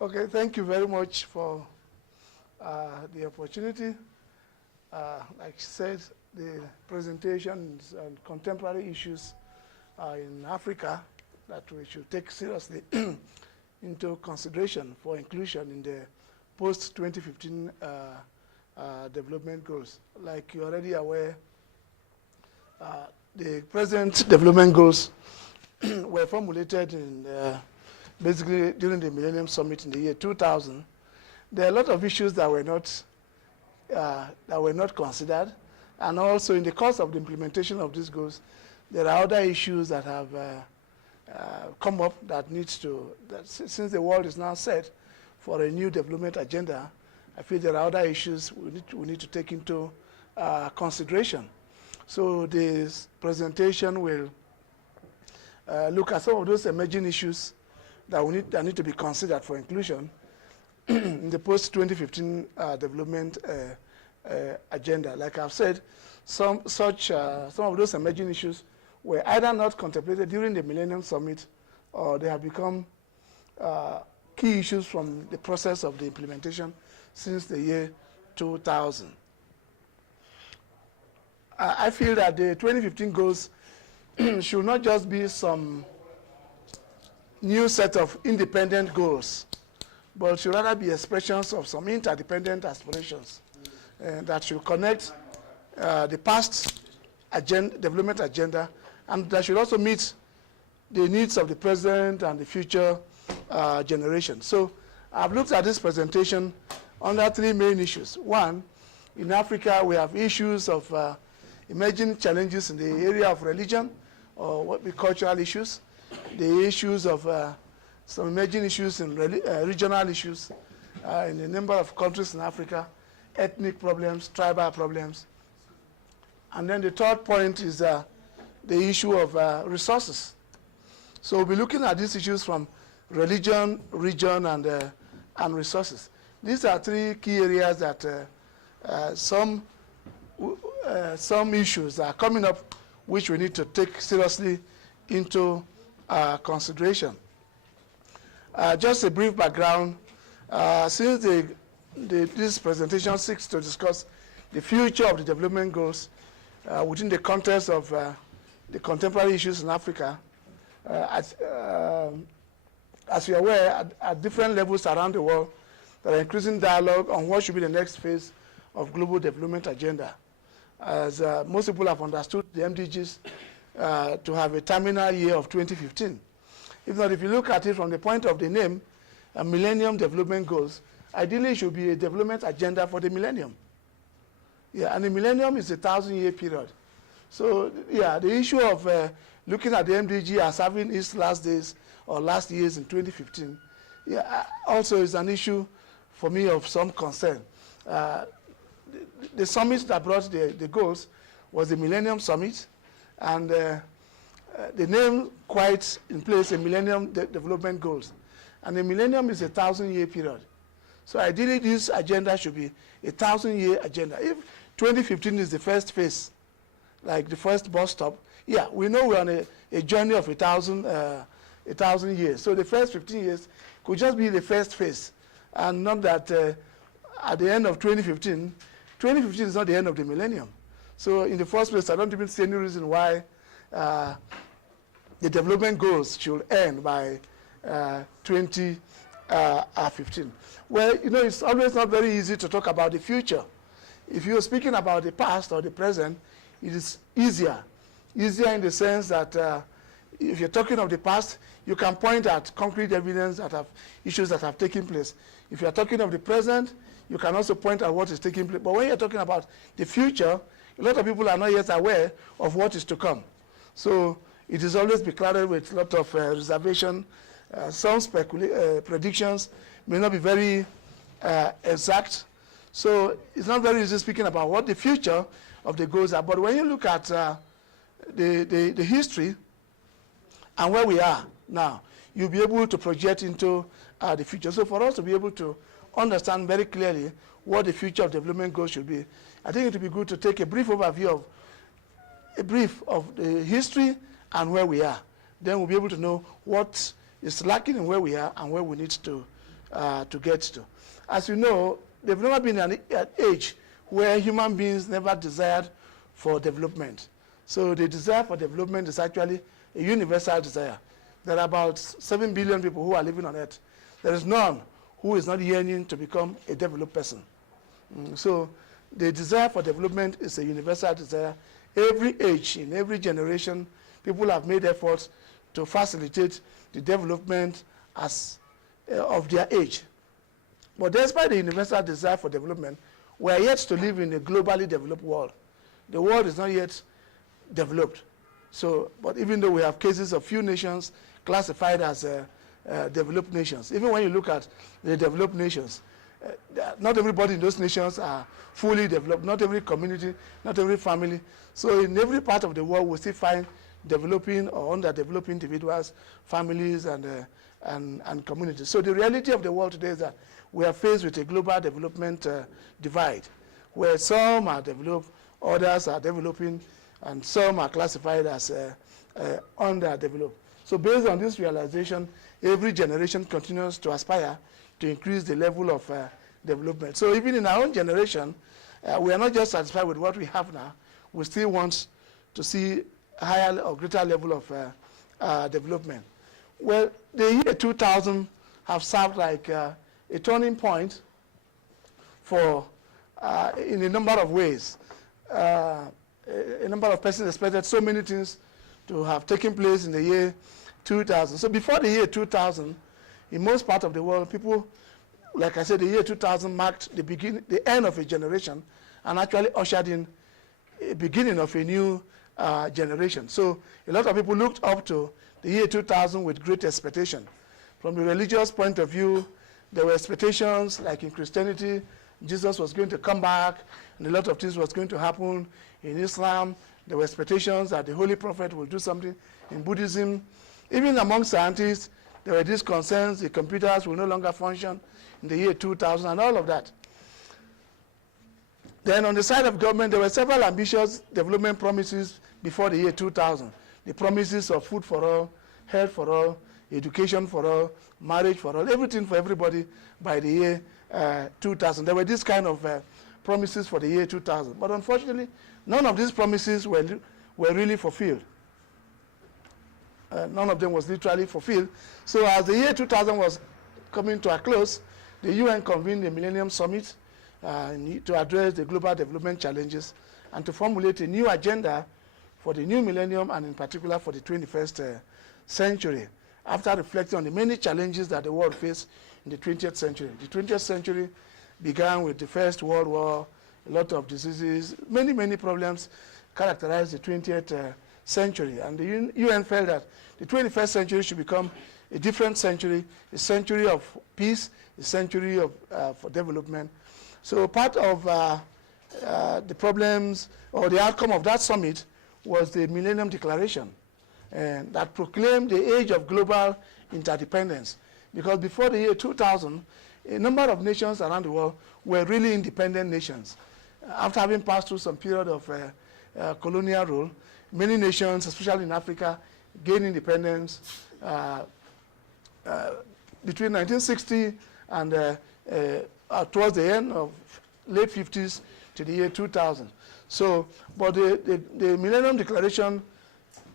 Okay, thank you very much for the opportunity. Like she said, the presentations on contemporary issues in Africa that we should take seriously into consideration for inclusion in the post-2015 development goals. Like you're already aware, the present development goals were formulated in basically during the Millennium Summit in the year 2000. There are a lot of issues that were not considered, and also in the course of the implementation of these goals, there are other issues that have come up that needs to, since the world is now set for a new development agenda, I feel there are other issues we need to take into consideration. So this presentation will look at some of those emerging issues that need to be considered for inclusion in the post-2015 development agenda. Like I've said, some of those emerging issues were either not contemplated during the Millennium Summit, or they have become key issues from the process of the implementation since the year 2000. I feel that the 2015 goals should not just be some new set of independent goals, but should rather be expressions of some interdependent aspirations that should connect the past development agenda, and that should also meet the needs of the present and the future generation. So I've looked at this presentation under three main issues. One, in Africa, we have issues of emerging challenges in the area of religion, or what we cultural issues, the issues of some emerging issues in regional issues in a number of countries in Africa, ethnic problems, tribal problems. And then the third point is the issue of resources. So we'll be looking at these issues from religion, region, and resources. These are three key areas that some issues are coming up which we need to take seriously into consideration. Just a brief background. Since this presentation seeks to discuss the future of the development goals within the context of the contemporary issues in Africa, as you're aware, at different levels around the world, there are increasing dialogue on what should be the next phase of global development agenda. As most people have understood the MDGs to have a terminal year of 2015. If not, if you look at it from the point of the name, Millennium Development Goals, ideally it should be a development agenda for the millennium. Yeah, and the millennium is a 1,000-year period. So yeah, the issue of looking at the MDG as having its last days or last years in 2015, yeah, also is an issue for me of some concern. The summit that brought the goals was the Millennium Summit, and the name quite in place, a Millennium Development Goals. And the millennium is a 1,000-year period. So ideally this agenda should be a 1,000-year agenda. If 2015 is the first phase, like the first bus stop, yeah, we know we're on a journey of 1,000 years. So the first 15 years could just be the first phase, and not that at the end of 2015 is not the end of the millennium. So in the first place, I don't even see any reason why the development goals should end by 2015. Well, you know, it's always not very easy to talk about the future. If you're speaking about the past or the present, it is easier. Easier in the sense that if you're talking of the past, you can point at concrete evidence that have issues that have taken place. If you're talking of the present, you can also point at what is taking place. But when you're talking about the future, a lot of people are not yet aware of what is to come. So it is always beclouded with a lot of reservation. Some predictions may not be very exact. So it's not very easy speaking about what the future of the goals are. But when you look at the history and where we are now, you'll be able to project into the future. So for us to be able to understand very clearly what the future of development goals should be, I think it would be good to take a brief overview of the history and where we are. Then we'll be able to know what is lacking in where we are and where we need to get to. As you know, there's never been an age where human beings never desired for development. So the desire for development is actually a universal desire. There are about 7 billion people who are living on Earth. There is none who is not yearning to become a developed person. So the desire for development is a universal desire. Every age, in every generation, people have made efforts to facilitate the development of their age. But despite the universal desire for development, we are yet to live in a globally developed world. The world is not yet developed. So, but even though we have cases of few nations classified as developed nations, even when you look at the developed nations, not everybody in those nations are fully developed, not every community, not every family. So in every part of the world, we still find developing or underdeveloped individuals, families, and communities. So the reality of the world today is that we are faced with a global development divide, where some are developed, others are developing, and some are classified as underdeveloped. So based on this realization, every generation continues to aspire to increase the level of development. So even in our own generation, we are not just satisfied with what we have now. We still want to see a higher or greater level of development. Well, the year 2000 have served like a turning point for, in a number of ways. A number of persons expected so many things to have taken place in the year 2000. So before the year 2000, in most parts of the world, people, like I said, the year 2000 marked the end of a generation and actually ushered in a beginning of a new generation. So a lot of people looked up to the year 2000 with great expectation. From the religious point of view, there were expectations, like in Christianity, Jesus was going to come back, and a lot of things was going to happen. In Islam, there were expectations that the Holy Prophet will do something. In Buddhism, even among scientists, there were these concerns, the computers will no longer function in the year 2000, and all of that. Then on the side of government, there were several ambitious development promises before the year 2000. The promises of food for all, health for all, education for all, marriage for all, everything for everybody by the year 2000. There were these kind of promises for the year 2000. But unfortunately, none of these promises were really fulfilled. None of them was literally fulfilled. So as the year 2000 was coming to a close, the UN convened the Millennium Summit to address the global development challenges and to formulate a new agenda for the new millennium, and in particular for the 21st century, after reflecting on the many challenges that the world faced in the 20th century. The 20th century began with the First World War, a lot of diseases, many problems characterized the 20th century. And the UN felt that the 21st century should become a different century, a century of peace, a century of for development. So part of the problems or the outcome of that summit was the Millennium Declaration, and that proclaimed the age of global interdependence. Because before the year 2000, a number of nations around the world were really independent nations. After having passed through some period of colonial rule, many nations, especially in Africa, gained independence between 1960 and towards the end of late 50s to the year 2000. So, but the Millennium Declaration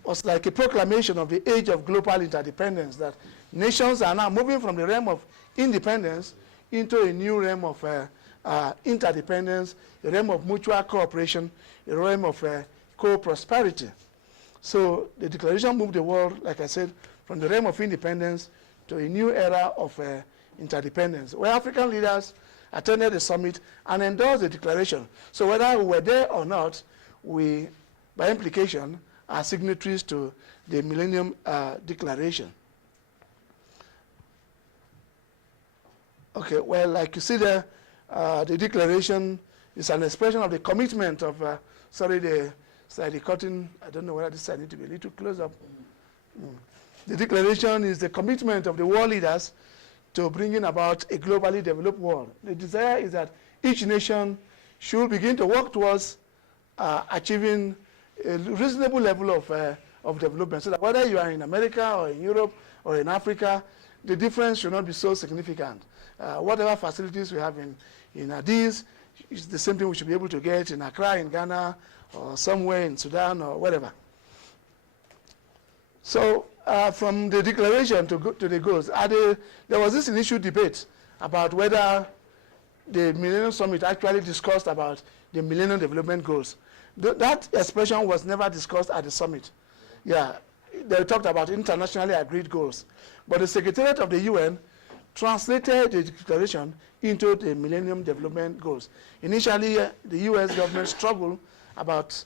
was like a proclamation of the age of global interdependence, that nations are now moving from the realm of independence into a new realm of interdependence, a realm of mutual cooperation, a realm of co-prosperity. So the declaration moved the world, like I said, from the realm of independence to a new era of interdependence, where African leaders attended the summit and endorsed the declaration. So whether we were there or not, we, by implication, are signatories to the Millennium Declaration. Okay, well, like you see there, the declaration is an expression of the commitment of, sorry, the cutting, I don't know whether this side need to be a little close up. The declaration is the commitment of the world leaders to bringing about a globally developed world. The desire is that each nation should begin to work towards achieving a reasonable level of development, so that whether you are in America or in Europe or in Africa, the difference should not be so significant. Whatever facilities we have in Addis, it's the same thing we should be able to get in Accra, in Ghana, or somewhere in Sudan, or whatever. So from the declaration to the goals, there was this initial debate about whether the Millennium Summit actually discussed about the Millennium Development Goals. That expression was never discussed at the summit. Yeah, they talked about internationally agreed goals. But the Secretariat of the UN translated the declaration into the Millennium Development Goals. Initially, the US government struggled about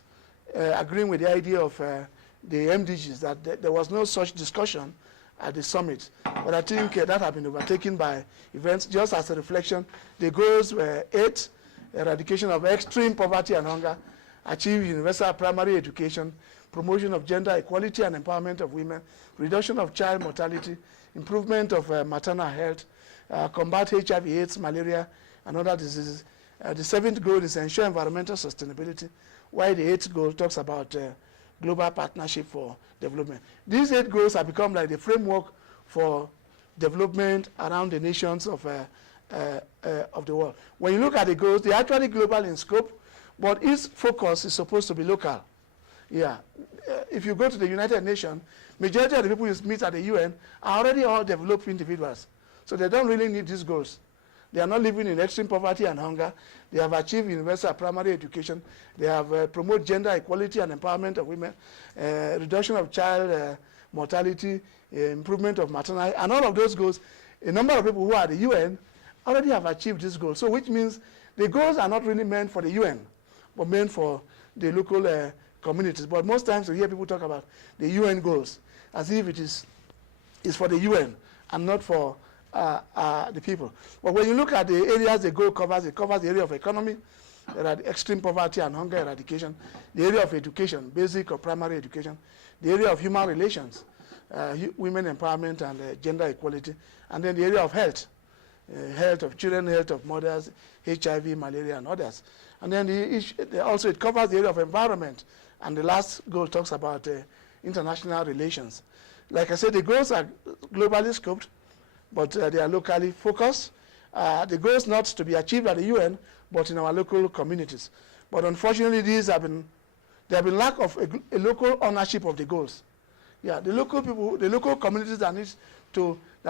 agreeing with the idea of the MDGs, that there was no such discussion at the summit. But I think that had been overtaken by events. Just as a reflection, the goals were 8, eradication of extreme poverty and hunger, achieve universal primary education, promotion of gender equality and empowerment of women, reduction of child mortality, improvement of maternal health, combat HIV, AIDS, malaria, and other diseases. The 7th goal is ensure environmental sustainability, while the 8th goal talks about global partnership for development. These 8 goals have become like the framework for development around the nations of the world. When you look at the goals, they're actually global in scope, but its focus is supposed to be local. Yeah, if you go to the United Nations, majority of the people you meet at the UN are already all developed individuals. So they don't really need these goals. They are not living in extreme poverty and hunger. They have achieved universal primary education. They have promoted gender equality and empowerment of women, reduction of child mortality, improvement of maternal, and all of those goals. A number of people who are at the UN already have achieved these goals. So which means the goals are not really meant for the UN, but meant for the local communities. But most times we hear people talk about the UN goals as if it is for the UN and not for the people. But when you look at the areas the goal covers, it covers the area of economy, extreme poverty and hunger eradication, the area of education, basic or primary education, the area of human relations, women empowerment and gender equality, and then the area of health, health of children, health of mothers, HIV, malaria, and others. And then also it covers the area of environment, and the last goal talks about international relations. Like I said, the goals are globally scoped, but they are locally focused. The goals not to be achieved at the UN, but in our local communities. But unfortunately, there have been lack of a local ownership of the goals. Yeah, the local people, the local communities that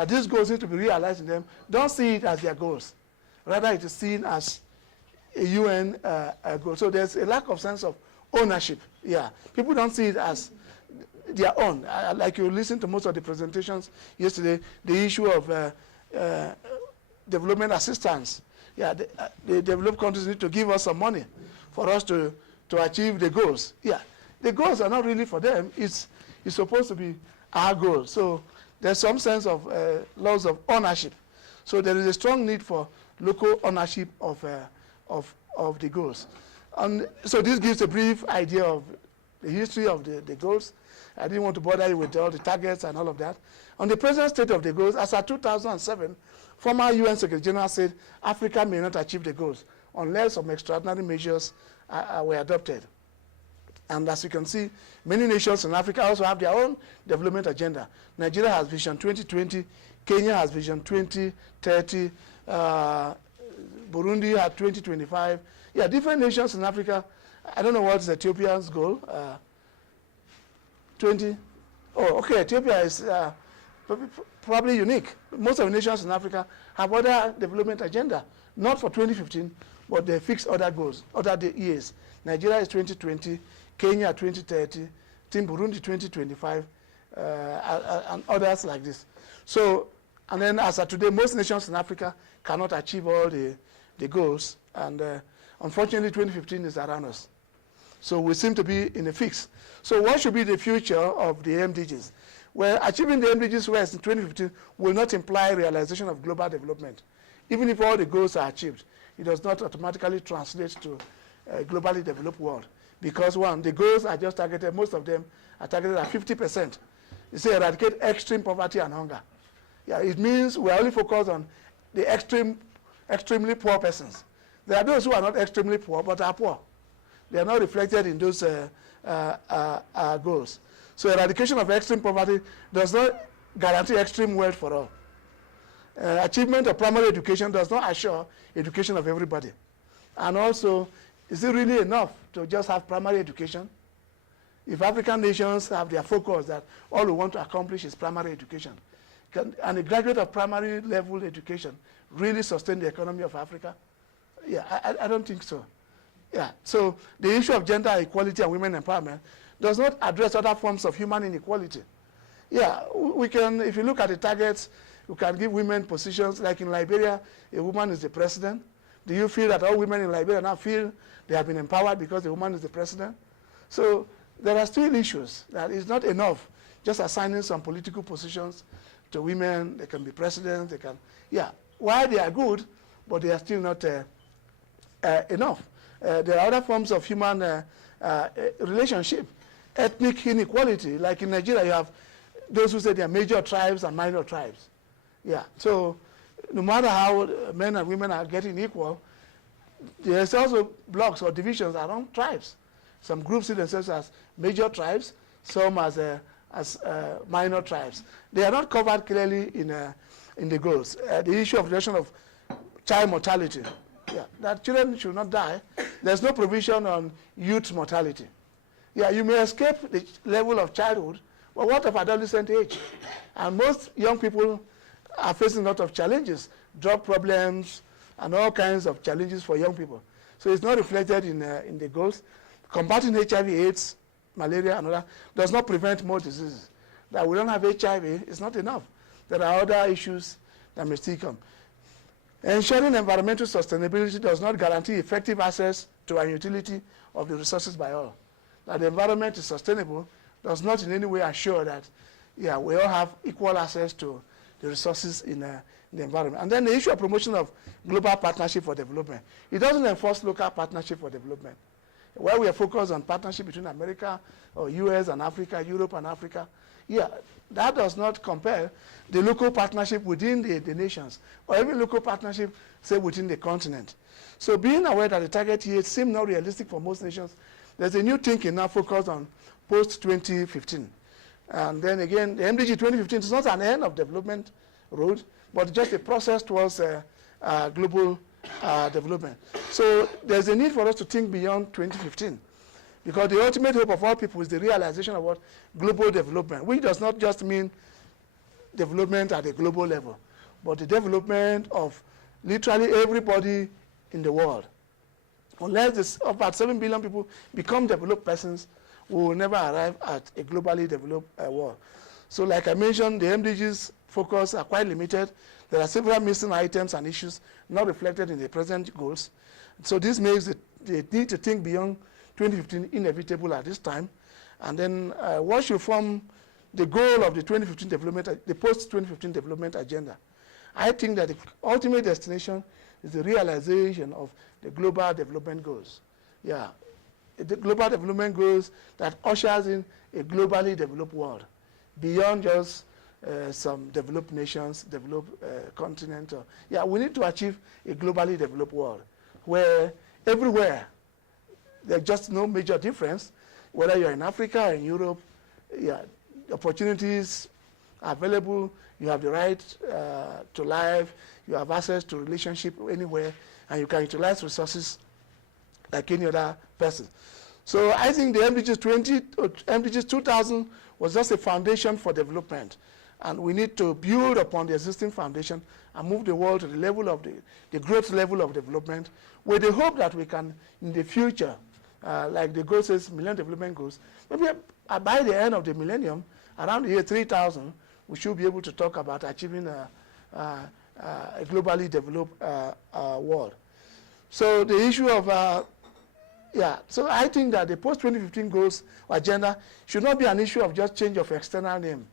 these goals need to be realized in them, don't see it as their goals. Rather, it is seen as a UN goal. So there's a lack of sense of ownership. Yeah, people don't see it as their own. Like you listened to most of the presentations yesterday, the issue of development assistance. Yeah, the developed countries need to give us some money for us to achieve the goals. Yeah, the goals are not really for them. It's supposed to be our goals. So there's some sense of loss of ownership. So there is a strong need for local ownership of the goals. And so this gives a brief idea of the history of the goals. I didn't want to bother you with all the targets and all of that. On the present state of the goals, as of 2007, former UN Secretary General said Africa may not achieve the goals unless some extraordinary measures were adopted. And as you can see, many nations in Africa also have their own development agenda. Nigeria has Vision 2020, Kenya has Vision 2030, Burundi had 2025. Yeah, different nations in Africa. I don't know what's Ethiopia's goal. 20. Oh, okay, Ethiopia is probably unique. Most of the nations in Africa have other development agenda, not for 2015, but they fix other goals, other years. Nigeria is 2020, Kenya 2030, Burundi 2025, and others like this. So, and then as of today, most nations in Africa cannot achieve all the goals, and unfortunately 2015 is around us. So we seem to be in a fix. So what should be the future of the MDGs? Well, achieving the MDGs West in 2015 will not imply realization of global development. Even if all the goals are achieved, it does not automatically translate to a globally developed world. Because one, the goals are just targeted, most of them are targeted at 50%. They say eradicate extreme poverty and hunger. Yeah, it means we are only focused on the extremely poor persons. There are those who are not extremely poor, but are poor. They are not reflected in those goals. So eradication of extreme poverty does not guarantee extreme wealth for all. Achievement of primary education does not assure education of everybody. And also, is it really enough to just have primary education? If African nations have their focus that all we want to accomplish is primary education, and a graduate of primary level education really sustain the economy of Africa? Yeah, I don't think so. Yeah, so the issue of gender equality and women empowerment does not address other forms of human inequality. Yeah, we can, if you look at the targets, we can give women positions, like in Liberia, a woman is the president. Do you feel that all women in Liberia now feel they have been empowered because the woman is the president? So there are still issues that it's not enough just assigning some political positions to women. They can be presidents, they can, yeah, while they are good, but they are still not enough. There are other forms of human relationship, ethnic inequality. Like in Nigeria, you have those who say they are major tribes and minor tribes. Yeah, so no matter how men and women are getting equal, there's also blocks or divisions around tribes. Some groups see themselves as major tribes, some as minor tribes. They are not covered clearly in the goals. The issue of reduction of child mortality, yeah, that children should not die. There's no provision on youth mortality. Yeah, you may escape the level of childhood, but what of adolescent age? And most young people are facing a lot of challenges, drug problems, and all kinds of challenges for young people. So it's not reflected in the goals. Combating HIV, AIDS, malaria, and all that does not prevent more diseases. That we don't have HIV is not enough. There are other issues that may still come. Ensuring environmental sustainability does not guarantee effective access to and utility of the resources by all. That the environment is sustainable does not in any way assure that, yeah, we all have equal access to the resources in the environment. And then the issue of promotion of global partnership for development. It doesn't enforce local partnership for development. Where we are focused on partnership between America or US and Africa, Europe and Africa, yeah, that does not compare the local partnership within the nations, or even local partnership, say, within the continent. So being aware that the target here seems not realistic for most nations, there's a new thinking now focused on post-2015. And then again, the MDG 2015 is not an end of development road, but just a process towards global development. So there's a need for us to think beyond 2015, because the ultimate hope of all people is the realization of what global development, which does not just mean development at a global level, but the development of literally everybody in the world. Unless about 7 billion people become developed persons, we will never arrive at a globally developed world. So like I mentioned, the MDGs focus are quite limited. There are several missing items and issues not reflected in the present goals. So this makes the need to think beyond 2015 inevitable at this time. And then what should form the goal of the 2015 development, the post-2015 development agenda? I think that the ultimate destination is the realization of the global development goals. Yeah, the global development goals that ushers in a globally developed world, beyond just some developed nations, developed continental. Yeah, we need to achieve a globally developed world where everywhere there's just no major difference, whether you're in Africa or in Europe, yeah, opportunities are available, you have the right to life, you have access to relationship anywhere, and you can utilize resources like any other person. So I think the MDGs 2000 was just a foundation for development. And we need to build upon the existing foundation and move the world to the level of the growth level of development, with the hope that we can, in the future, like the goal says, Millennium Development Goals, maybe by the end of the millennium, around the year 3000, we should be able to talk about achieving a globally developed world. So the issue of, so I think that the post-2015 goals agenda should not be an issue of just change of external name,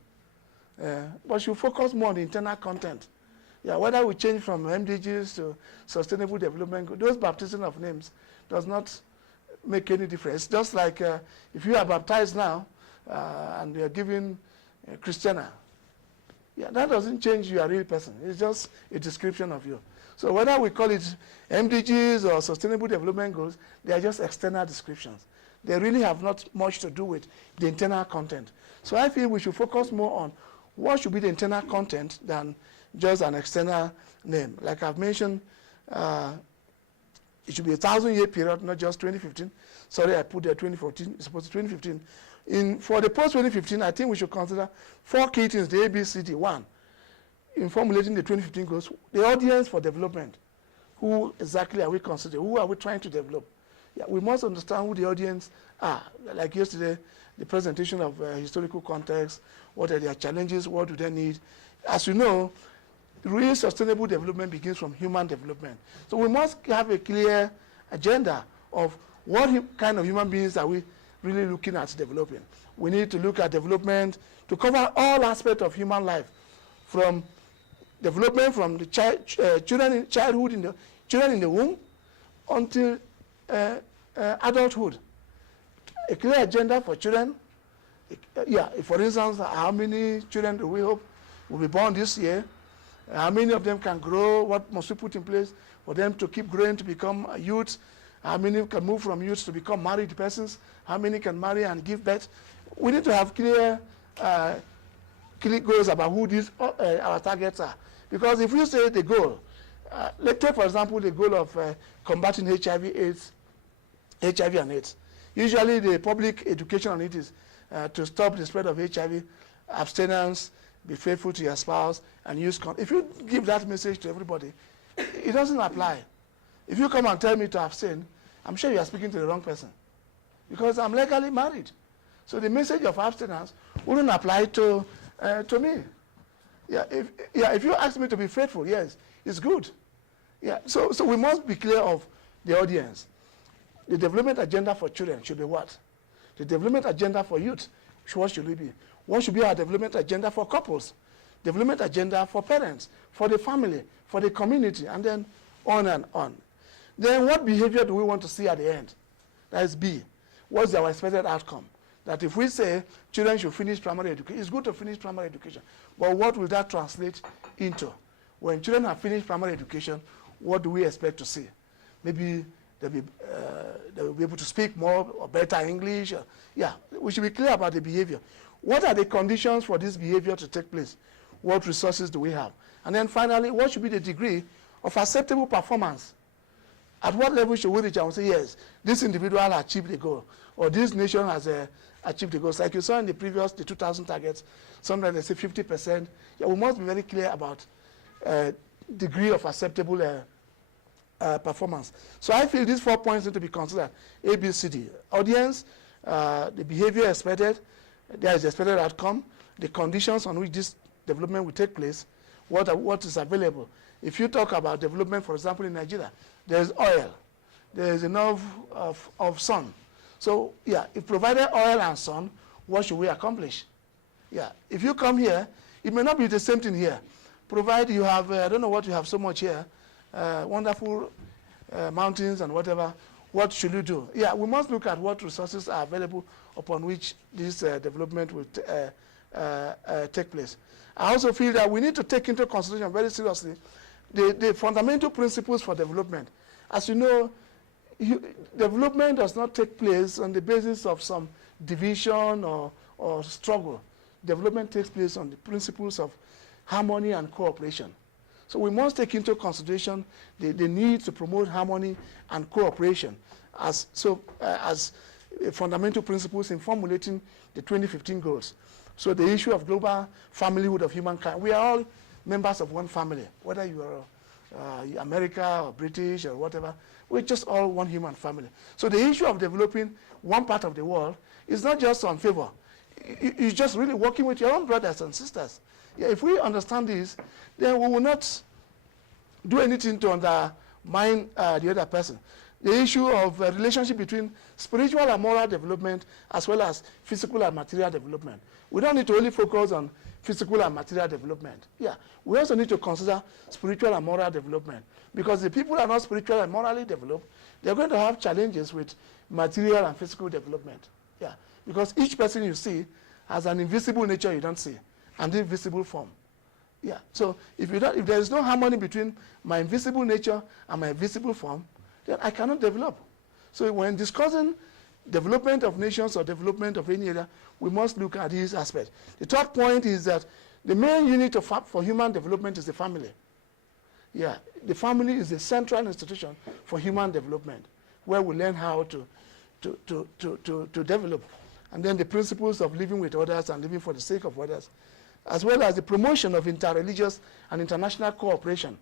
but should focus more on the internal content. Yeah, whether we change from MDGs to Sustainable Development, those baptism of names does not make any difference. Just like if you are baptized now and you are given Christiana, yeah, that doesn't change you a real person. It's just a description of you. So whether we call it MDGs or Sustainable Development Goals, they are just external descriptions. They really have not much to do with the internal content. So I feel we should focus more on what should be the internal content than just an external name. Like I've mentioned, it should be a 1,000-year period, not just 2015. Sorry, I put there 2014. It's supposed to be 2015. For the post-2015, I think we should consider 4 key things, the ABCD. 1, in formulating the 2015 goals, the audience for development. Who exactly are we considering? Who are we trying to develop? Yeah, we must understand who the audience are. Like yesterday, the presentation of historical context, what are their challenges, what do they need. As you know, real sustainable development begins from human development. So we must have a clear agenda of what kind of human beings are we really looking at developing. We need to look at development to cover all aspects of human life, from development from the childhood in the children in the womb until adulthood. A clear agenda for children. For instance, how many children do we hope will be born this year? How many of them can grow? What must we put in place for them to keep growing to become youths? How many can move from youths to become married persons? How many can marry and give birth? We need to have clear goals about who these our targets are. Because if we say the goal, let's take for example the goal of combating HIV and AIDS. Usually the public education on it is to stop the spread of HIV, abstinence, be faithful to your spouse, and use condom. If you give that message to everybody, it doesn't apply. If you come and tell me to abstain, I'm sure you are speaking to the wrong person, because I'm legally married. So the message of abstinence wouldn't apply to me. If you ask me to be faithful, yes, it's good. So we must be clear of the audience. The development agenda for children should be what? The development agenda for youth, what should it be? What should be our development agenda for couples? Development agenda for parents, for the family, for the community, and then on and on. Then what behavior do we want to see at the end? That is B. What's our expected outcome? That if we say children should finish primary education, it's good to finish primary education, but what will that translate into? When children have finished primary education, what do we expect to see? Maybe they'll be able to speak more or better English. We should be clear about the behavior. What are the conditions for this behavior to take place? What resources do we have? And then finally, what should be the degree of acceptable performance? At what level should we reach and say, yes, this individual achieved the goal, or this nation has achieved the goals? Like you saw in the 2000 targets, sometimes they say 50%. We must be very clear about degree of acceptable performance. So I feel these 4 points need to be considered. A, B, C, D. Audience, the behavior expected, there is expected outcome, the conditions on which this development will take place, what is available. If you talk about development, for example, in Nigeria, there is oil, there is enough of sun. So if provided oil and sun, what should we accomplish? If you come here, it may not be the same thing here. Provided you have, I don't know what you have so much here, wonderful mountains and whatever, what should you do? We must look at what resources are available upon which this development will take place. I also feel that we need to take into consideration very seriously the fundamental principles for development. As you know, development does not take place on the basis of some division or struggle. Development takes place on the principles of harmony and cooperation. So we must take into consideration the need to promote harmony and cooperation as fundamental principles in formulating the 2015 goals. So the issue of global familyhood of humankind, we are all members of one family, whether you are America or British or whatever, we're just all one human family. So the issue of developing one part of the world is not just on favor. It's just really working with your own brothers and sisters. If we understand this, then we will not do anything to undermine the other person. The issue of relationship between spiritual and moral development as well as physical and material development. We don't need to only focus on physical and material development. We also need to consider spiritual and moral development, because the people are not spiritual and morally developed, they're going to have challenges with material and physical development. Because each person you see has an invisible nature you don't see, and the invisible form. So if there is no harmony between my invisible nature and my visible form, then I cannot develop. So when discussing development of nations or development of any area, we must look at these aspects. The third point is that The main unit for human development is the family. Yeah, the family is the central institution for human development, where we learn how to develop. And then the principles of living with others and living for the sake of others, as well as the promotion of interreligious and international cooperation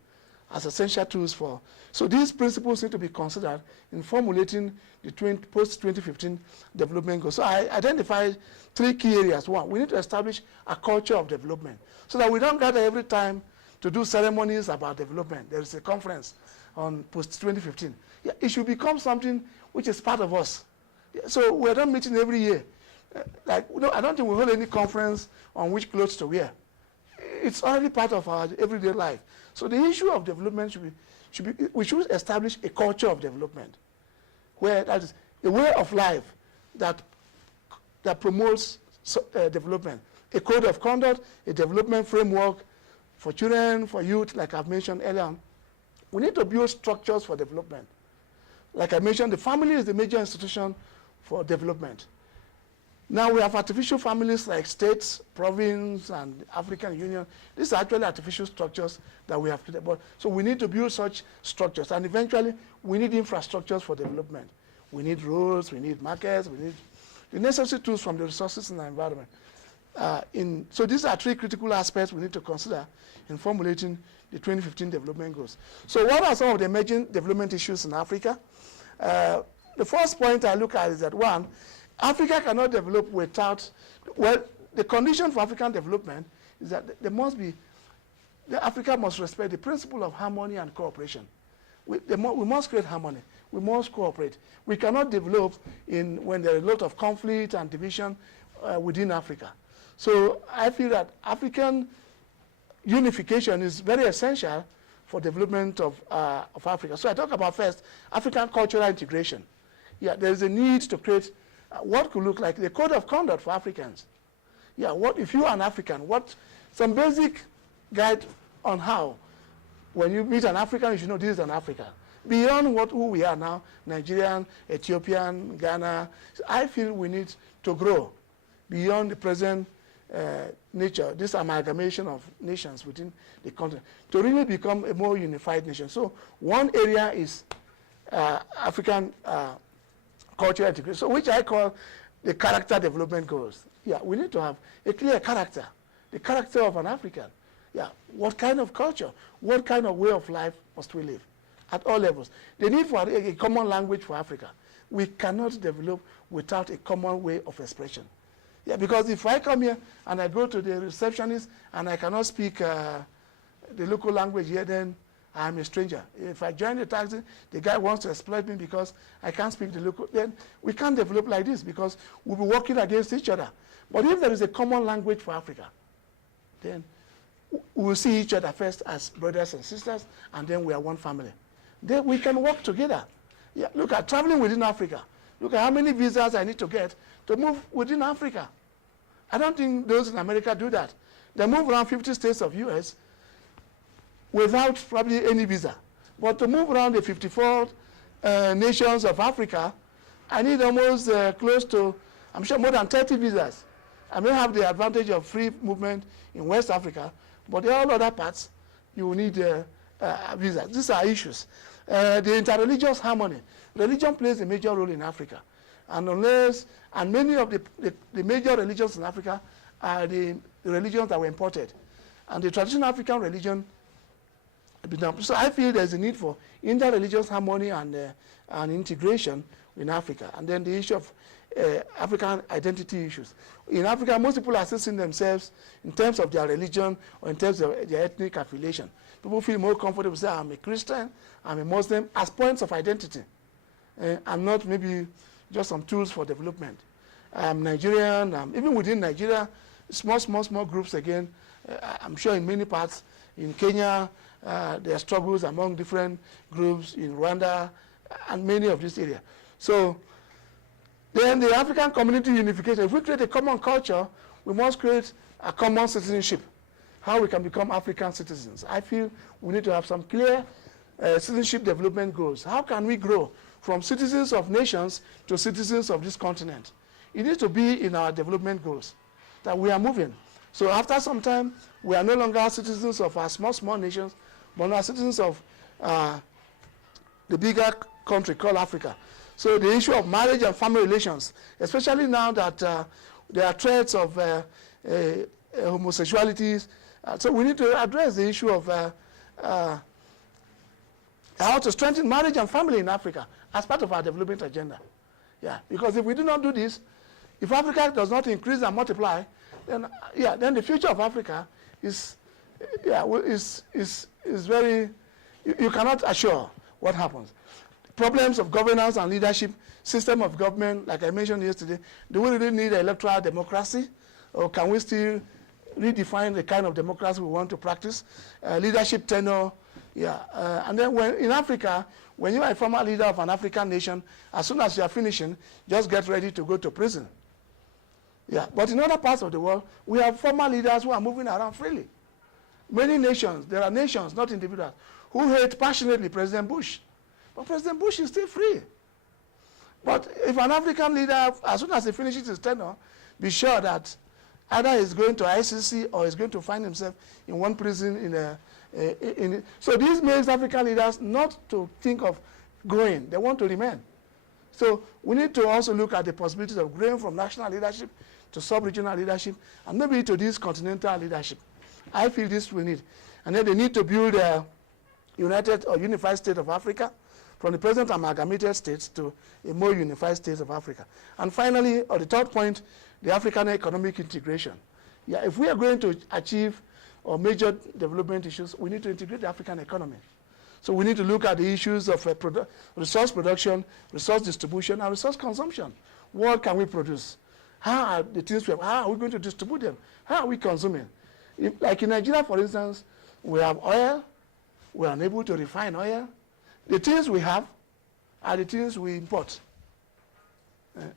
as essential tools for. So these principles need to be considered in formulating the post-2015 development goals. So I identified 3 key areas. 1, we need to establish a culture of development so that we don't gather every time to do ceremonies about development. There is a conference on post-2015. Yeah, it should become something which is part of us. Yeah, so we're not meeting every year. I don't think we hold any conference on which clothes to wear. It's already part of our everyday life. So the issue of development we should establish a culture of development, where that is a way of life that promotes development, a code of conduct, a development framework for children, for youth, like I've mentioned earlier on. We need to build structures for development. Like I mentioned, the family is the major institution for development. Now we have artificial families like states, province, and African Union. These are actually artificial structures that we have to develop. So we need to build such structures, and eventually we need infrastructures for development. We need roads, we need markets, we need the necessary tools from the resources in the environment. So these are 3 critical aspects we need to consider in formulating the 2015 development goals. So what are some of the emerging development issues in Africa? The first point I look at is that 1, Africa cannot develop without, the condition for African development is that Africa must respect the principle of harmony and cooperation. We must create harmony. We must cooperate. We cannot develop when there is a lot of conflict and division within Africa. So I feel that African unification is very essential for development of Africa. So I talk about first, African cultural integration. Yeah, there is a need to create what could look like the code of conduct for Africans. Yeah, what if you are an African, some basic guide on how, when you meet an African, you should know this is an African. Beyond who we are now, Nigerian, Ethiopian, Ghana, I feel we need to grow beyond the present nature, this amalgamation of nations within the continent, to really become a more unified nation. So one area is African cultural integration, so which I call the character development goals. Yeah, we need to have a clear character, the character of an African. Yeah, what kind of culture, what kind of way of life must we live at all levels? The need for a common language for Africa. We cannot develop without a common way of expression. Yeah, because if I come here and I go to the receptionist and I cannot speak the local language here, then I'm a stranger. If I join the taxi, the guy wants to exploit me because I can't speak the local, then we can't develop like this because we'll be working against each other. But if there is a common language for Africa, then we will see each other first as brothers and sisters, and then we are one family. Then we can work together. Yeah, look at traveling within Africa. Look at how many visas I need to get to move within Africa. I don't think those in America do that. They move around 50 states of US without probably any visa. But to move around the 54 nations of Africa, I need almost close to, I'm sure, more than 30 visas. I may have the advantage of free movement in West Africa, but in all other parts, you will need a visa. These are issues. The interreligious harmony. Religion plays a major role in Africa. And many of the major religions in Africa are the religions that were imported. And the traditional African religion, so I feel there's a need for interreligious harmony and integration in Africa. And then the issue of African identity issues. In Africa, most people are assessing themselves in terms of their religion or in terms of their ethnic affiliation. People feel more comfortable saying, I'm a Christian, I'm a Muslim, as points of identity, and not maybe just some tools for development. I'm Nigerian, even within Nigeria, small groups again. I'm sure in many parts, in Kenya, there are struggles among different groups, in Rwanda, and many of these areas. So then the African community unification, if we create a common culture, we must create a common citizenship, how we can become African citizens. I feel we need to have some clear citizenship development goals. How can we grow from citizens of nations to citizens of this continent? It needs to be in our development goals that we are moving. So after some time, We are no longer citizens of our small nations, but are citizens of the bigger country called Africa. So the issue of marriage and family relations, especially now that there are threats of homosexualities, so we need to address the issue of how to strengthen marriage and family in Africa as part of our development agenda. Yeah, because if we do not do this, if Africa does not increase and multiply, then the future of Africa is very, you cannot assure what happens. Problems of governance and leadership, system of government, like I mentioned yesterday, do we really need electoral democracy, or can we still redefine the kind of democracy we want to practice? Leadership tenure, and then in Africa, when you are a former leader of an African nation, as soon as you are finishing, just get ready to go to prison. Yeah, but in other parts of the world, we have former leaders who are moving around freely. Many nations, there are nations, not individuals, who hate passionately President Bush. But President Bush is still free. But if an African leader, as soon as he finishes his tenure, be sure that either he's going to ICC or he's going to find himself in one prison so this makes African leaders not to think of going. They want to remain. So we need to also look at the possibilities of growing from national leadership to sub-regional leadership and maybe to this continental leadership. I feel this we need. And then they need to build a united or unified state of Africa from the present amalgamated states to a more unified state of Africa. And finally, or the third point, the African economic integration. Yeah, if we are going to achieve or major development issues, we need to integrate the African economy. So we need to look at the issues of resource production, resource distribution, and resource consumption. What can we produce? How are the things we have, how are we going to distribute them? How are we consuming? Like in Nigeria, for instance, we have oil. We are unable to refine oil. The things we have are the things we import.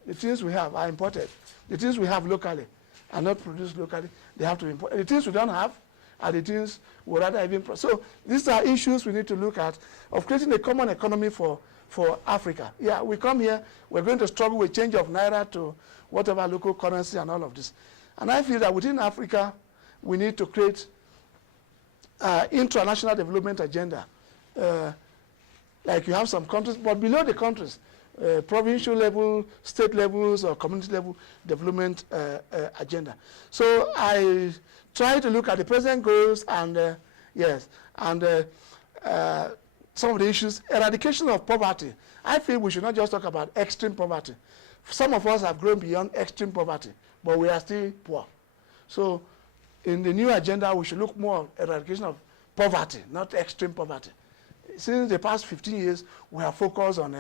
The things we have are imported. The things we have locally are not produced locally. They have to import. The things we don't have are the things we rather even. So these are issues we need to look at of creating a common economy for Africa. Yeah, we come here, we're going to struggle with change of naira to whatever local currency and all of this. And I feel that within Africa, we need to create international development agenda. Like you have some countries, but below the countries, provincial level, state levels, or community level development agenda. So I try to look at the present goals and some of the issues. Eradication of poverty. I feel we should not just talk about extreme poverty. Some of us have grown beyond extreme poverty, but we are still poor. So in the new agenda, we should look more at eradication of poverty, not extreme poverty. Since the past 15 years, we have focused on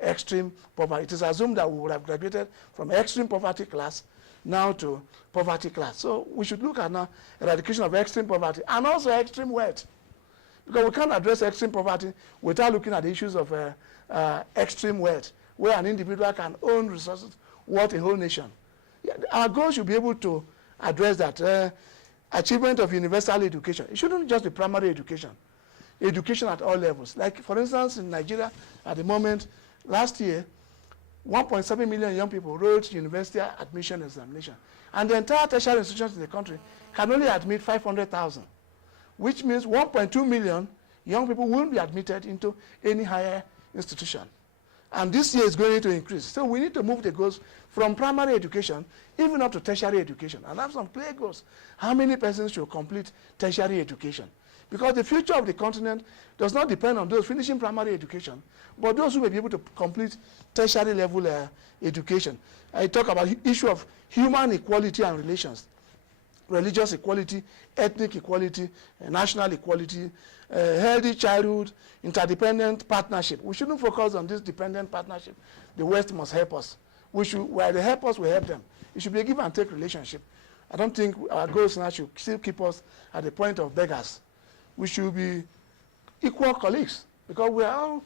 extreme poverty. It is assumed that we would have graduated from extreme poverty class now to poverty class. So we should look at now eradication of extreme poverty and also extreme wealth. Because we can't address extreme poverty without looking at the issues of extreme wealth, where an individual can own resources worth a whole nation. Yeah, our goal should be able to address that. Achievement of universal education. It shouldn't just be primary education. Education at all levels. Like, for instance, in Nigeria, at the moment, last year, 1.7 million young people wrote university admission examination. And the entire tertiary institutions in the country can only admit 500,000, which means 1.2 million young people won't be admitted into any higher institution. And this year is going to increase. So we need to move the goals from primary education even up to tertiary education and have some clear goals. How many persons should complete tertiary education? Because the future of the continent does not depend on those finishing primary education, but those who may be able to complete tertiary level education. I talk about the issue of human equality and relations, religious equality, ethnic equality, national equality, healthy childhood, interdependent partnership. We shouldn't focus on this dependent partnership. The West must help us. Where they help us, we help them. It should be a give and take relationship. I don't think our goals now should still keep us at the point of beggars. We should be equal colleagues because we are all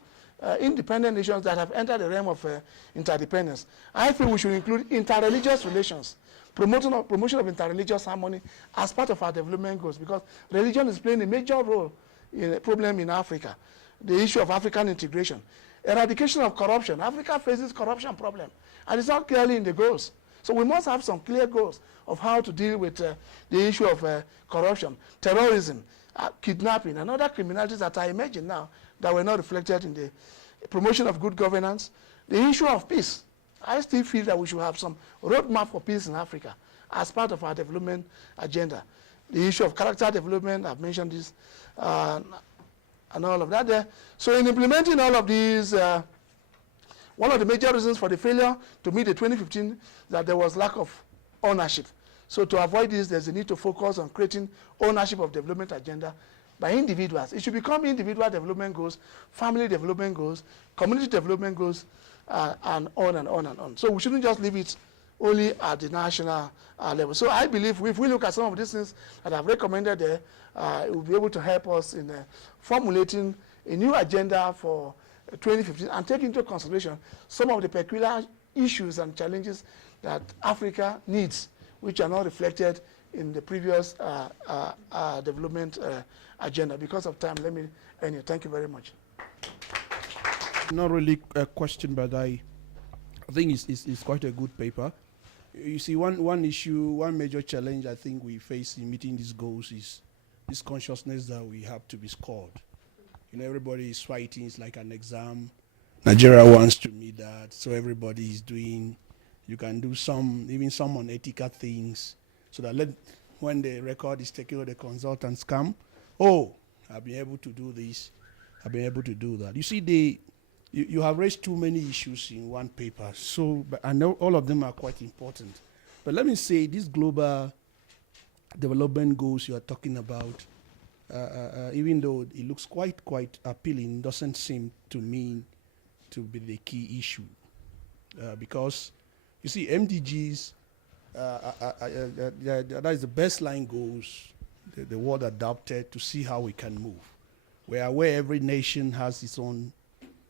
independent nations that have entered the realm of interdependence. I feel we should include interreligious relations, promotion of interreligious harmony as part of our development goals, because religion is playing a major role in a problem in Africa. The issue of African integration. Eradication of corruption. Africa faces corruption problem, and it's not clearly in the goals. So we must have some clear goals of how to deal with the issue of corruption, terrorism, kidnapping, and other criminalities that are emerging now that were not reflected in the promotion of good governance. The issue of peace. I still feel that we should have some roadmap for peace in Africa as part of our development agenda. The issue of character development, I've mentioned this, and all of that there. So in implementing all of these, one of the major reasons for the failure to meet the 2015 that there was lack of ownership. So to avoid this, there's a need to focus on creating ownership of development agenda by individuals. It should become individual development goals, family development goals, community development goals, and on and on and on. So we shouldn't just leave it only at the national level. So I believe if we look at some of these things that I've recommended there, it will be able to help us in formulating a new agenda for 2015 and take into consideration some of the peculiar issues and challenges that Africa needs, which are not reflected in the previous development agenda. Because of time, let me end here. Thank you very much. Not really a question, but I think it's quite a good paper. You see, one issue, one major challenge I think we face in meeting these goals is this consciousness that we have to be scored. You know, everybody is fighting, it's like an exam. Nigeria wants to meet that, so everybody is doing, you can do even some unethical things, so that when the record is taken or the consultants come, oh, I've been able to do this, I've been able to do that. You see, you have raised too many issues in one paper, so I know all of them are quite important. But let me say, these global development goals you are talking about, even though it looks quite appealing, doesn't seem to me to be the key issue. Because, you see, MDGs, that is the baseline goals the world adopted to see how we can move. We are aware every nation has its own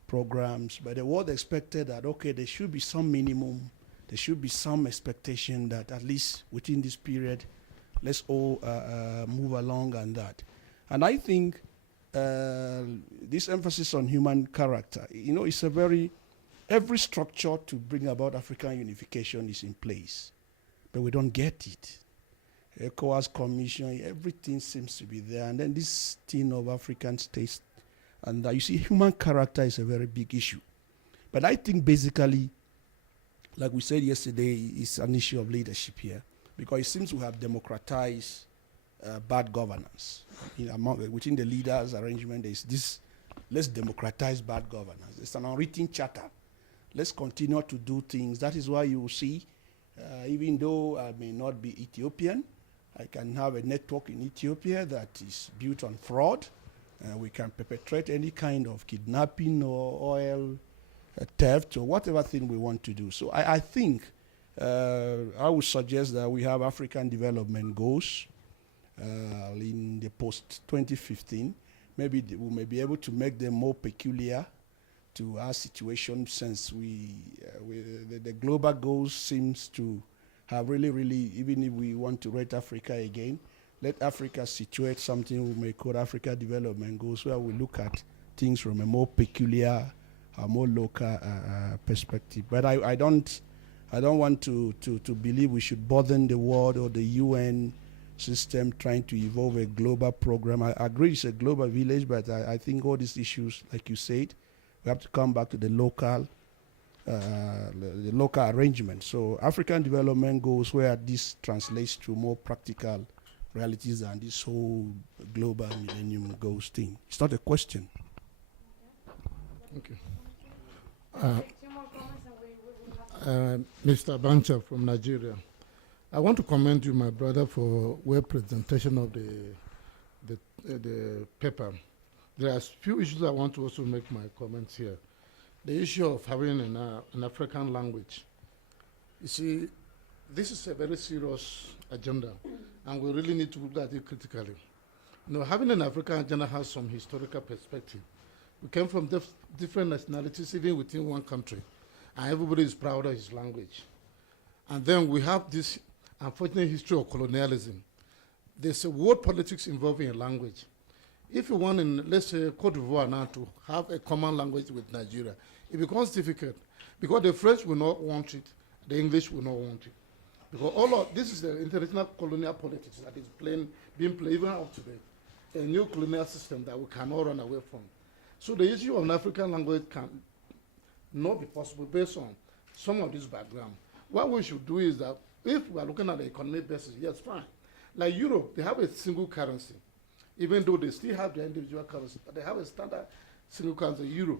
programs, but the world expected that, okay, there should be some minimum, there should be some expectation that at least within this period, let's all move along on that. And I think this emphasis on human character, you know, it's every structure to bring about African unification is in place, but we don't get it. ECOWAS Commission, everything seems to be there. And then this thing of African states, and you see, human character is a very big issue. But I think basically, like we said yesterday, it's an issue of leadership here, because it seems we have democratized bad governance. Within the leaders' arrangement, there's this, let's democratize bad governance. It's an unwritten charter. Let's continue to do things. That is why you will see, even though I may not be Ethiopian, I can have a network in Ethiopia that is built on fraud. We can perpetrate any kind of kidnapping or oil theft or whatever thing we want to do. So I think I would suggest that we have African development goals in the post-2015. Maybe we may be able to make them more peculiar to our situation, since the global goals seems to have really, even if we want to rate Africa again, let Africa situate something we may call Africa development goals, where we look at things from a more peculiar, more local perspective. But I don't want to believe we should burden the world or the UN system trying to evolve a global program. I agree it's a global village, but I think all these issues, like you said, we have to come back to the local arrangement. So African development goals, where this translates to more practical realities than this whole global Millennium goals thing. It's not a question. Thank you. Mr. Bancha from Nigeria. I want to commend you, my brother, for well presentation of the paper. There are a few issues I want to also make my comments here. The issue of having an African language. You see, this is a very serious agenda, and we really need to look at it critically. You know, having an African agenda has some historical perspective. We came from different nationalities, even within one country, and everybody is proud of his language. And then we have this unfortunate history of colonialism. There's a world politics involving a language. If you want, in, let's say, Cote d'Ivoire now to have a common language with Nigeria, it becomes difficult, because the French will not want it, the English will not want it. Because all of this is the international colonial politics that is being played even up today. A new colonial system that we cannot run away from. So the issue of an African language can not be possible based on some of this background. What we should do is that if we are looking at the economic basis, yes, fine. Like Europe, they have a single currency, even though they still have their individual currency, but they have a standard single currency, euro,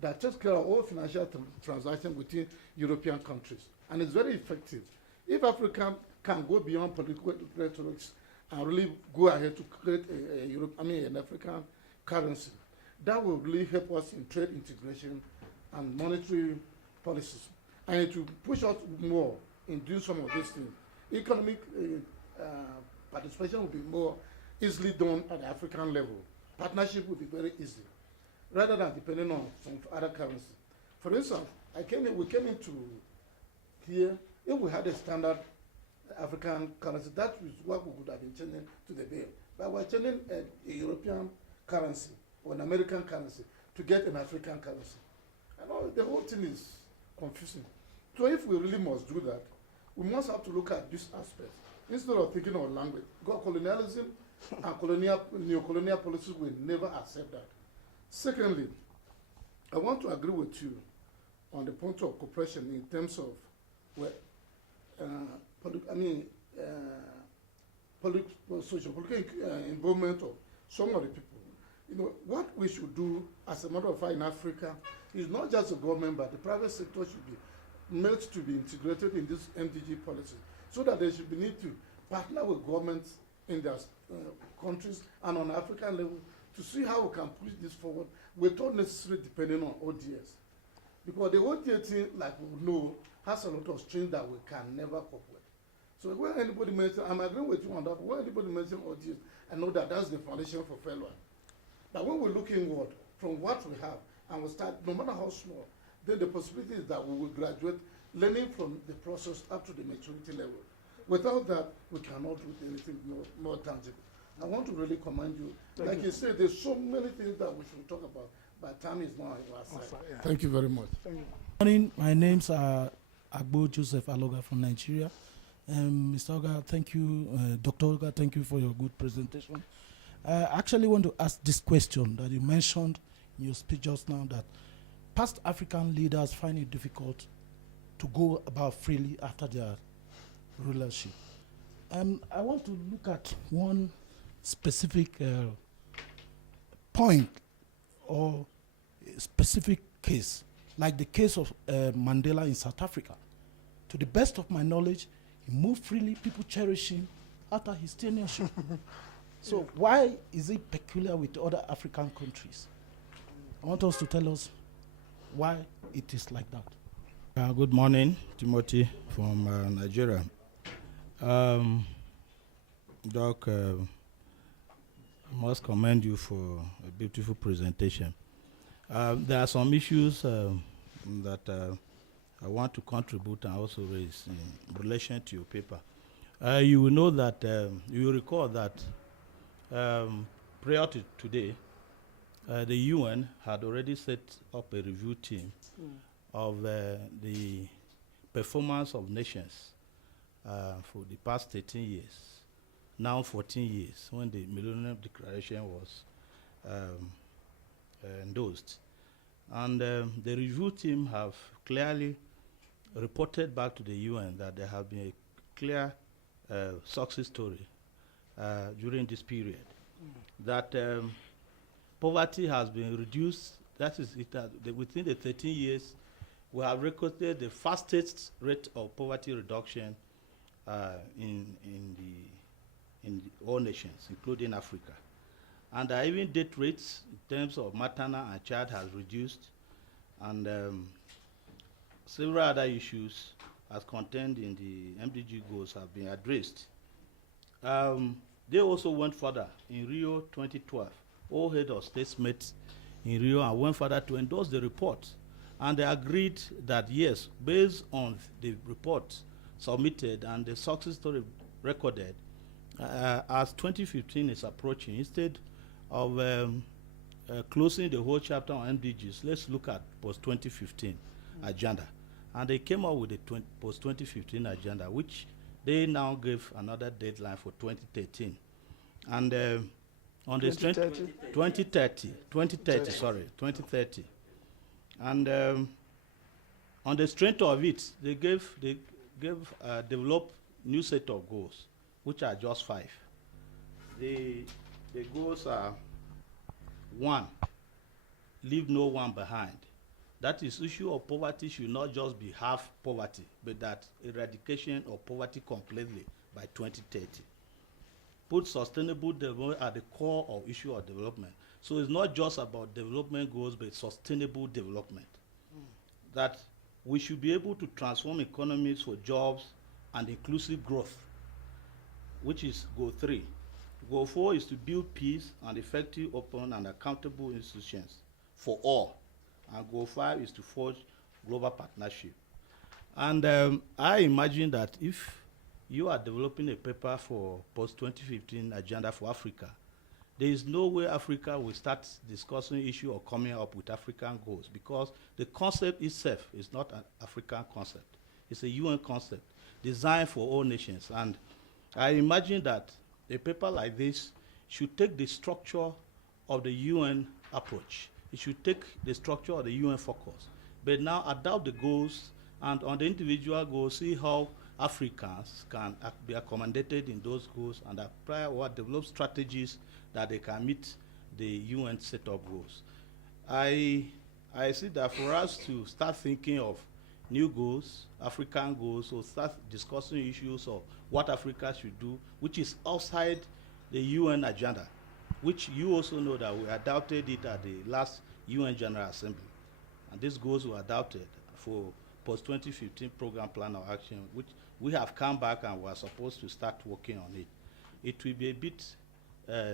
that takes care of all financial transactions within European countries. And it's very effective. If Africa can go beyond political rhetoric and really go ahead to create an African currency, that will really help us in trade integration and monetary policies. And it will push us more in doing some of these things. Economic participation will be more easily done at the African level. Partnership will be very easy, rather than depending on some other currency. For instance, we came into here, if we had a standard African currency, that is what we would have been changing to the bill. But we're changing a European currency or an American currency to get an African currency. I know the whole thing is confusing. So if we really must do that, we must have to look at this aspect instead of thinking of language. Because colonialism and neo-colonial policies will never accept that. Secondly, I want to agree with you on the point of cooperation in terms of social-political involvement of some of the people. You know, what we should do, as a matter of fact, in Africa, is not just the government, but the private sector should be made to be integrated in this MDG policy, so that they should be need to partner with governments in their countries and on African level to see how we can push this forward without necessarily depending on ODS. Because the ODA thing, like we know, has a lot of strings that we can never cope with. So when anybody mentions, I'm agreeing with you on that, but when anybody mentions ODS, I know that that's the foundation for failure. But when we look inward from what we have and we start, no matter how small, then the possibility is that we will graduate learning from the process up to the maturity level. Without that, we cannot do anything more tangible. I want to really commend you. Like you said, there's so many things that we should talk about, but time is not on our side. Yeah. Thank you very much. Thank you. Morning, my name's Agbo Joseph Aloga from Nigeria. Mr. Ogar, thank you. Dr. Ogar, thank you for your good presentation. I actually want to ask this question that you mentioned in your speech just now, that past African leaders find it difficult to go about freely after their rulership. I want to look at one specific point or a specific case, like the case of Mandela in South Africa. To the best of my knowledge, he moved freely, people cherish him after his tenureship. So why is it peculiar with other African countries? I want us to tell us why it is like that. Good morning, Timothy from Nigeria. Doc, I must commend you for a beautiful presentation. There are some issues that I want to contribute and also raise in relation to your paper. You will know that, you will recall that prior to today, the UN had already set up a review team of the performance of nations for the past 13 years, now 14 years, when the Millennium Declaration was endorsed. And the review team have clearly reported back to the UN that there have been a clear success story during this period. That poverty has been reduced. That is, within the 13 years, we have recorded the fastest rate of poverty reduction in all nations, including Africa. And even death rates in terms of maternal and child has reduced, and several other issues as contained in the MDG goals have been addressed. They also went further in Rio 2012. All head of states met in Rio and went further to endorse the report. And they agreed that, yes, based on the report submitted and the success story recorded, as 2015 is approaching, instead of closing the whole chapter on MDGs, let's look at post-2015 agenda. And they came up with a post-2015 agenda, which They now gave another deadline for 2013. And on the 2030. And on the strength of it, they developed new set of goals, which are just 5. The goals are: 1, leave no one behind. That is, issue of poverty should not just be half poverty, but that eradication of poverty completely by 2030. Put sustainable development at the core of issue of development. So it's not just about development goals, but sustainable development. That we should be able to transform economies for jobs and inclusive growth, which is goal 3. Goal 4 is to build peace and effective, open, and accountable institutions for all. And goal 5 is to forge global partnership. And I imagine that if you are developing a paper for post-2015 agenda for Africa, there is no way Africa will start discussing issue or coming up with African goals, because the concept itself is not an African concept. It's a UN concept designed for all nations. And I imagine that a paper like this should take the structure of the UN approach. It should take the structure of the UN focus, but now adopt the goals, and on the individual goals, see how Africans can be accommodated in those goals and apply or develop strategies that they can meet the UN set of goals. I see that for us to start thinking of new goals, African goals, or start discussing issues of what Africa should do, which is outside the UN agenda, which you also know that we adopted it at the last UN General Assembly. And these goals were adopted for post-2015 program plan of action, which we have come back and we are supposed to start working on it. It will be a bit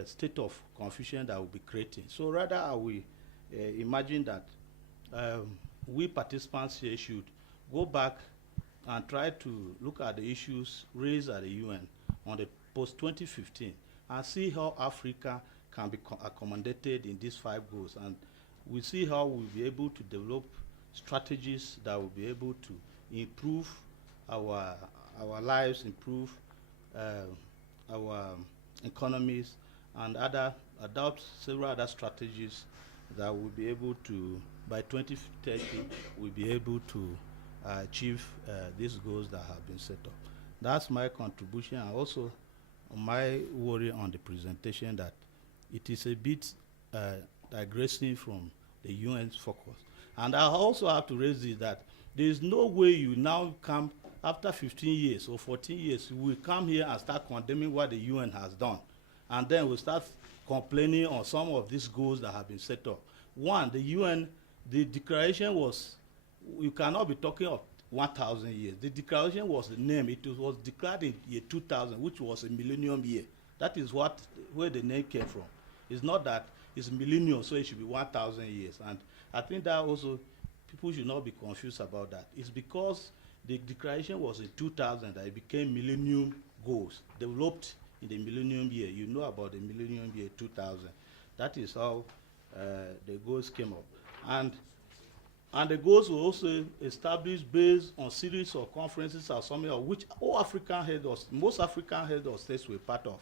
state of confusion that will be creating. So rather, I will imagine that we participants here should go back and try to look at the issues raised at the UN on the post-2015 and see how Africa can be accommodated in these 5 goals. And we see how we'll be able to develop strategies that will be able to improve our lives, improve our economies, and adopt several other strategies that will be able to, by 2030, we'll be able to achieve these goals that have been set up. That's my contribution, and also my worry on the presentation that it is a bit digressing from the UN's focus. And I also have to raise it that there is no way you now come after 15 years or 14 years, you will come here and start condemning what the UN has done. And then we'll start complaining on some of these goals that have been set up. One, the UN, the declaration was, you cannot be talking of 1,000 years. The declaration was the name. It was declared in year 2000, which was a millennium year. That is where the name came from. It's not that it's millennium, so it should be 1,000 years. And I think that also, people should not be confused about that. It's because the declaration was in 2000 that it became millennium goals, developed in the millennium year. You know about the millennium year 2000. That is how the goals came up. And the goals were also established based on series of conferences or something of which all African heads of, most African heads of states were part of.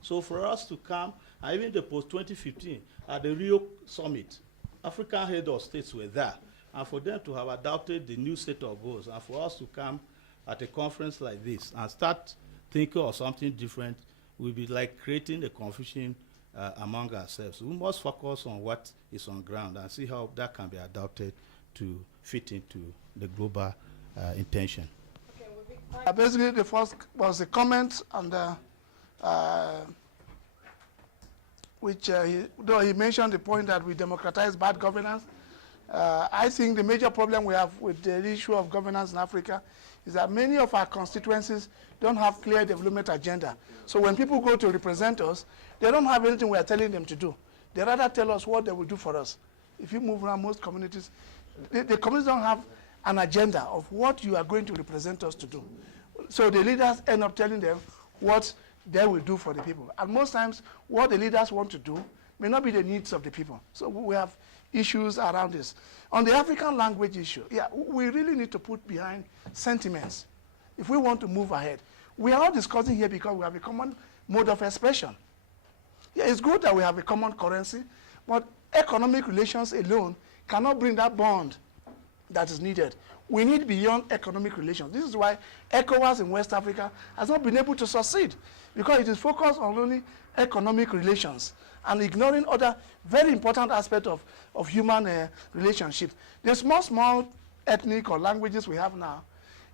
So for us to come, and even the post-2015, at the Rio summit, African heads of states were there. And for them to have adopted the new set of goals, and for us to come at a conference like this and start thinking of something different, will be like creating a confusion among ourselves. We must focus on what is on ground and see how that can be adopted to fit into the global intention. Okay, basically, the first was a comment, and which though he mentioned the point that we democratize bad governance. I think the major problem we have with the issue of governance in Africa is that many of our constituencies don't have clear development agenda. So when people go to represent us, they don't have anything we are telling them to do. They rather tell us what they will do for us. If you move around most communities, the communities don't have an agenda of what you are going to represent us to do. So the leaders end up telling them what they will do for the people. And most times, what the leaders want to do may not be the needs of the people. So we have issues around this. On the African language issue, yeah, we really need to put behind sentiments. If we want to move ahead, We are all discussing here because we have a common mode of expression. Yeah, it's good that we have a common currency, but economic relations alone cannot bring that bond that is needed. We need beyond economic relations. This is why ECOWAS in West Africa has not been able to succeed, because it is focused on only economic relations and ignoring other very important aspects of human relationship. The small ethnic or languages we have now,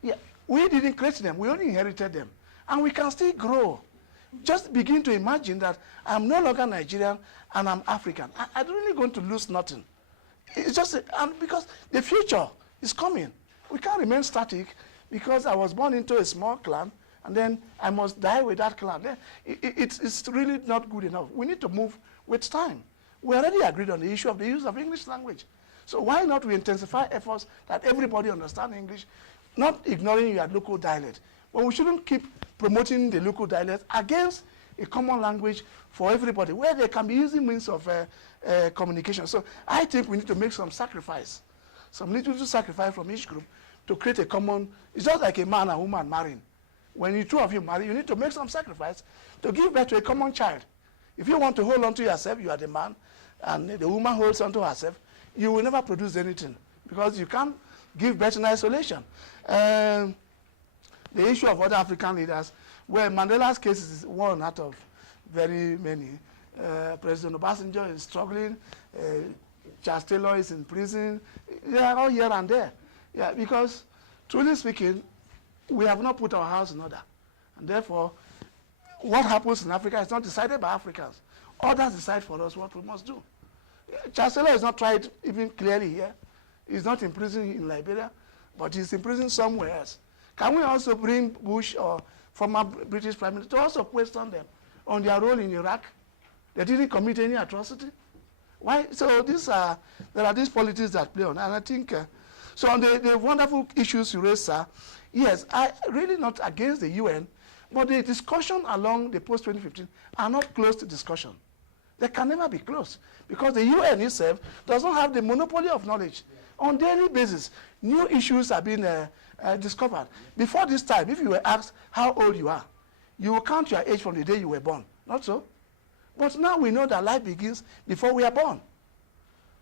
yeah, we didn't create them, we only inherited them. And we can still grow. Just begin to imagine that I'm no longer Nigerian and I'm African. I'm really going to lose nothing. It's just, and because the future is coming. We can't remain static because I was born into a small clan and then I must die with that clan. It's really not good enough. We need to move with time. We already agreed on the issue of the use of English language. So why not we intensify efforts that everybody understands English, not ignoring your local dialect. But we shouldn't keep promoting the local dialect against a common language for everybody, where there can be easy means of communication. So I think we need to make some sacrifice, some little sacrifice from each group to create a common. It's just like a man and woman marrying. When you two of you marry, you need to make some sacrifice to give birth to a common child. If you want to hold on to yourself, you are the man, and the woman holds on to herself, you will never produce anything because you can't give birth in isolation. The issue of other African leaders, well, Mandela's case is one out of very many. President Obasanjo is struggling. Charles Taylor is in prison. They are all here and there. Yeah, because truly speaking, we have not put our house in order. And therefore, what happens in Africa is not decided by Africans. Others decide for us what we must do. Charles Taylor is not tried even clearly here. He's not in prison in Liberia, but he's in prison somewhere else. Can we also bring Bush or former British Prime Minister to also question them on their role in Iraq? They didn't commit any atrocity. Why? So there are these politics that play on, and I think, so on the wonderful issues you raised, sir, yes, I really not against the UN, but the discussion along the post-2015 are not closed discussion. They can never be closed, because the UN itself does not have the monopoly of knowledge. On a daily basis, new issues are being discovered. Before this time, if you were asked how old you are, you will count your age from the day you were born. Not so? But now we know that life begins before we are born.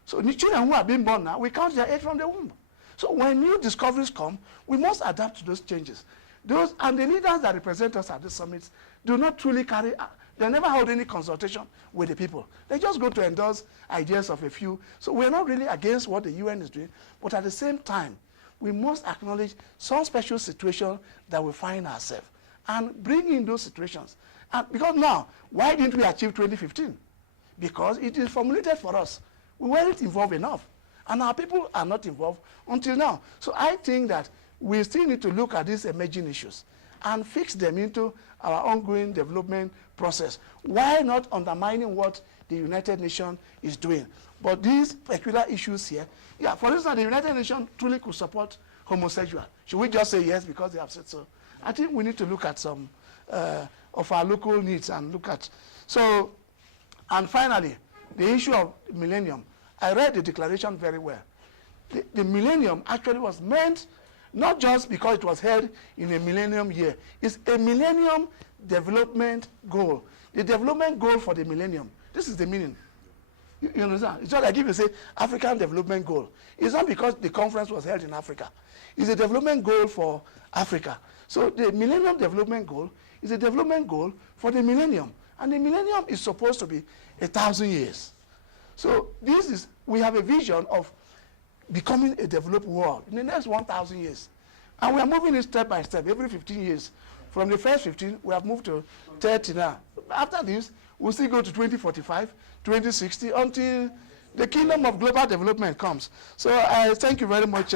So the children who are being born now, we count their age from the womb. So when new discoveries come, we must adapt to those changes. Those and the leaders that represent us at the summits do not truly carry, they never hold any consultation with the people. They just go to endorse ideas of a few. So we're not really against what the UN is doing, but at the same time, we must acknowledge some special situation that we find ourselves and bring in those situations. And because now, why didn't we achieve 2015? Because it is formulated for us. We weren't involved enough. And our people are not involved until now. So I think that we still need to look at these emerging issues and fix them into our ongoing development process. Why not undermining what the United Nations is doing? But these peculiar issues here, yeah, for instance, the United Nations truly could support homosexual. Should we just say yes because they have said so? I think we need to look at some of our local needs and look at. So, and finally, the issue of Millennium. I read the declaration very well. The Millennium actually was meant not just because it was held in a Millennium year. It's a Millennium development goal. The development goal for the Millennium. This is the meaning. You understand? It's just like if you say African development goal. It's not because the conference was held in Africa. It's a development goal for Africa. So the Millennium Development Goal is a development goal for the Millennium. And the Millennium is supposed to be 1,000 years. So this is, we have a vision of becoming a developed world in the next 1,000 years. And we are moving it step by step, every 15 years. From the first 15, we have moved to 30 now. After this, we'll still go to 2045, 2060, until the kingdom of global development comes. So I thank you very much.